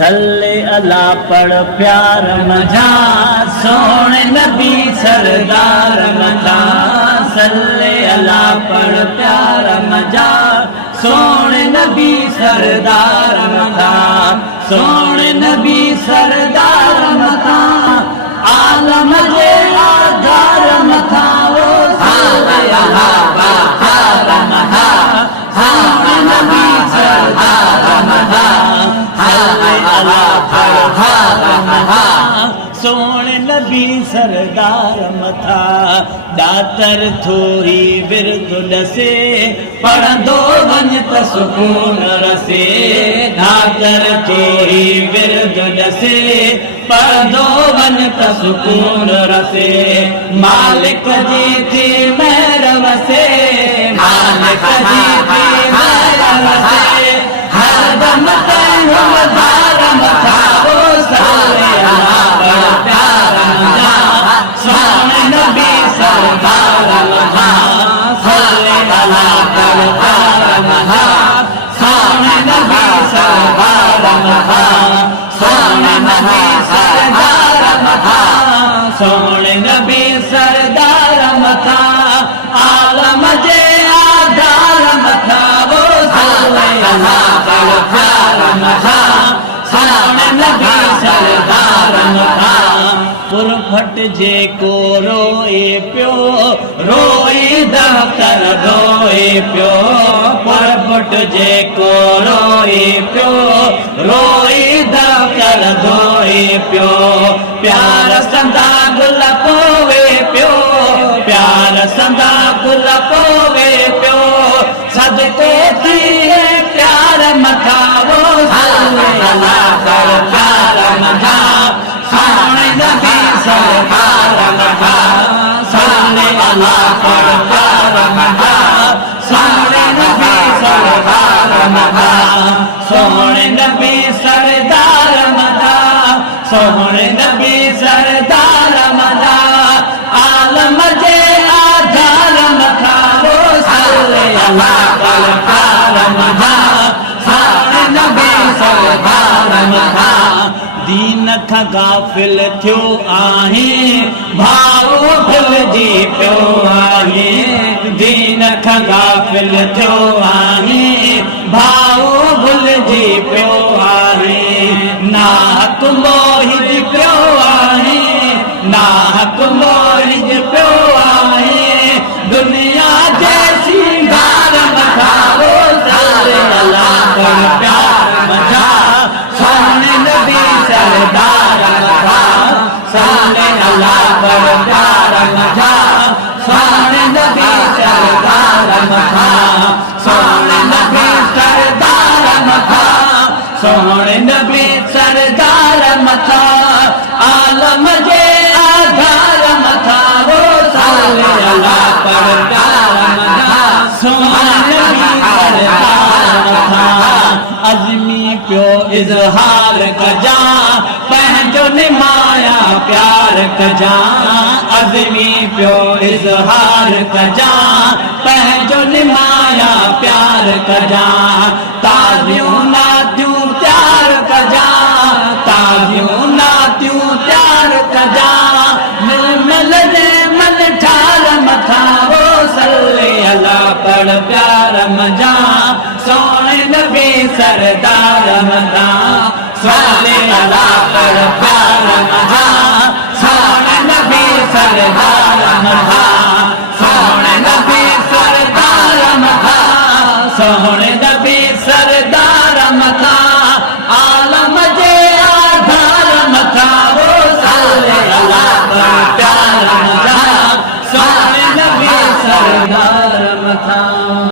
सल्ले अला पढ़ प्यार मजा सोने नबी सरदार मजा। सल्ले अला पढ़ प्यार मजा सोने नबी सरदार मजा। सोने नबी सरदार मथा आलम जे आधार मथा वो सल्ले अला बहार मथा सोने नबी सरदार मथा। सोने नबी सरदार मथा दातर थोरी विरद से पढ़ंदो वञ त सुकून रसे। दातर थोरी विरद से पढ़ंदो वञ त सुकून रसे। मालिक जी थी महर वसे। मालिक जी थी महर वसे। हरदम धार मथा वो सल्ले अला पढ़ प्यार मजा सोने नबी सरदार मथा। सल्ले अला पढ़ प्यार मजा सोने नबी सरदार मथा। सोने नबी सरदार मथा। सोने नबी सरदार मथा आलम जे आधार मथा वो सल्ले अला पढ़ प्यार मथा सोने नबी सरदार मथा। पुरफट जे को रोए पियो रोई दफ्तर धोए पियो। पुरफट जे को रोए पियो रोई दफ्तर धोए पियो। प्यार संदा गुल पोवे पियो। प्यार संदा गुल पोवे पियो। सदके थी प्यार मथा वो सल्ले अला पढ़ प्यार मथा सोने नबी सरदार मथा। सल्ले अला पढ़ प्यार मथा सोने नबी सरदार मथा। सोने नबी सरदार मथा सोने नबी सरदार मथा आलम जे आधार मथा वो सल्ले अला पढ़ प्यार मथा सोने नबी सरदार मथा। दीन खां गाफिल थियो आहे भाऊ भुलिजी पियो आहे। दीन खां गाफिल थियो आहे भाऊ भुलिजी पियो आहे। नाहक मोहिज पियो आहे। नाहक मोहिज पियो आहे। दुनिया जे सिंगार मथा वो सल्ले अला पढ़ प्यार मथा सोने नबी सरदार मथा। सल्ले अला पढ़ प्यार मथा सोने नबी सरदार मथा। सोने नबी सरदार मथा सोने नबी सरदार मथा आलम जे आधार मथा वो सल्ले अला पढ़ प्यार मथा सोने नबी सरदार मथा। अज़मी पियो इज़हार कजा पंहिंजो निमाया प्यार कजा। अज़मी पियो इज़हार कजा पंहिंजो निमाया प्यार कजा। ताज़ियूं नातियूं तयार कजा। ताज़ियूं नातियूं तयार कजा। निर्मल जे मन ठार मथा वो सल्ले अला पढ़ प्यार मजा सोने नबी सरदार मथा। सल्ले अला पढ़ प्यार मजा सोने नबी सरदार मथा। सोने नबी सरदार मथा सोने नबी सरदार